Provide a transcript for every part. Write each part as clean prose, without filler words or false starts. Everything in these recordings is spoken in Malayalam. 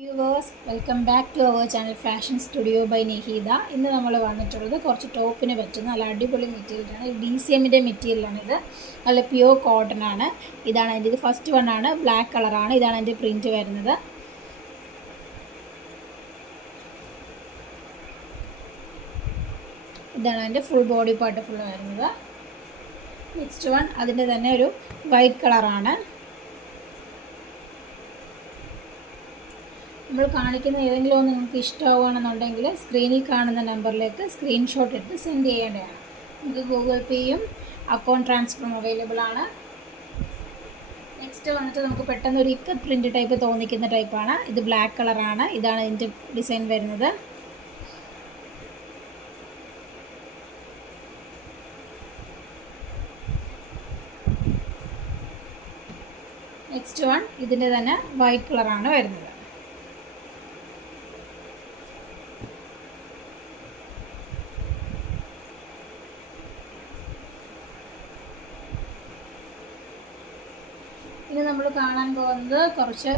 Viewers welcome back to our channel fashion studio by Niheeda. ഇന്ന് നമ്മൾ വന്നിട്ടുള്ളത് കുറച്ച് ടോപ്പിന് പറ്റുന്ന നല്ല അടിപൊളി മെറ്റീരിയലാണ്. DCMൻ്റെ മെറ്റീരിയലാണിത്. നല്ല പ്യുവർ കോട്ടൺ ആണ്. ഇതാണ് അതിൻ്റെ ഇത് ഫസ്റ്റ് വൺ ആണ്, ബ്ലാക്ക് കളറാണ്. ഇതാണ് അതിൻ്റെ പ്രിൻറ്റ് വരുന്നത്. ഇതാണ് അതിൻ്റെ ഫുൾ ബോഡി പാർട്ട് ഫുൾ വരുന്നത്. നെക്സ്റ്റ് വൺ അതിൻ്റെ തന്നെ ഒരു വൈറ്റ് കളറാണ്. നമ്മൾ കാണിക്കുന്ന ഏതെങ്കിലും ഒന്ന് നിങ്ങൾക്ക് ഇഷ്ടമാവുകയാണെന്നുണ്ടെങ്കിൽ സ്ക്രീനിൽ കാണുന്ന നമ്പറിലേക്ക് സ്ക്രീൻഷോട്ട് എടുത്ത് സെൻഡ് ചെയ്യേണ്ടതാണ്. നമുക്ക് ഗൂഗിൾ പേയും അക്കൗണ്ട് ട്രാൻസ്ഫറും അവൈലബിൾ ആണ്. നെക്സ്റ്റ് വന്നിട്ട് നമുക്ക് പെട്ടെന്ന് ഒരു ഇക്കത്ത് പ്രിൻറ്റ് ടൈപ്പ് തോന്നിക്കുന്ന ടൈപ്പാണ്. ഇത് ബ്ലാക്ക് കളറാണ്. ഇതാണ് ഇതിൻ്റെ ഡിസൈൻ വരുന്നത്. നെക്സ്റ്റ് വൺ ഇതിൻ്റെ തന്നെ വൈറ്റ് കളറാണ് വരുന്നത്. ഇനി നമ്മൾ കാണാൻ പോകുന്നത് കുറച്ച്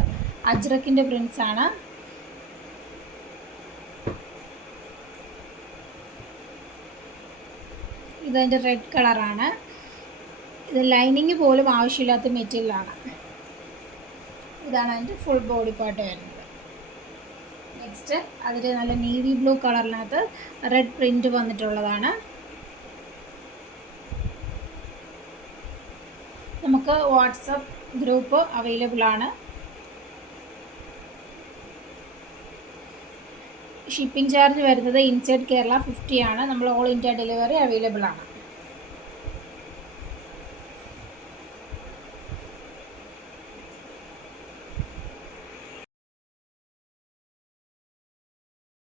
അജ്രക്കിൻ്റെ പ്രിൻറ്റ്സ് ആണ്. ഇതതിൻ്റെ റെഡ് കളറാണ്. ഇത് ലൈനിങ് പോലും ആവശ്യമില്ലാത്ത മെറ്റീരിയലാണ്. ഇതാണ് അതിൻ്റെ ഫുൾ ബോഡി പാർട്ട് വരുന്നത്. നെക്സ്റ്റ് അതിൽ നല്ല നേവി ബ്ലൂ കളറിനകത്ത് റെഡ് പ്രിൻറ്റ് വന്നിട്ടുള്ളതാണ്. നമുക്ക് വാട്സപ്പ് ഗ്രൂപ്പ് അവൈലബിൾ ആണ്. ഷിപ്പിംഗ് ചാർജ് വരുന്നത് ഇൻസൈഡ് കേരള 50 ആണ്. നമ്മൾ ഓൾ ഇന്ത്യ ഡെലിവറി അവൈലബിൾ ആണ്.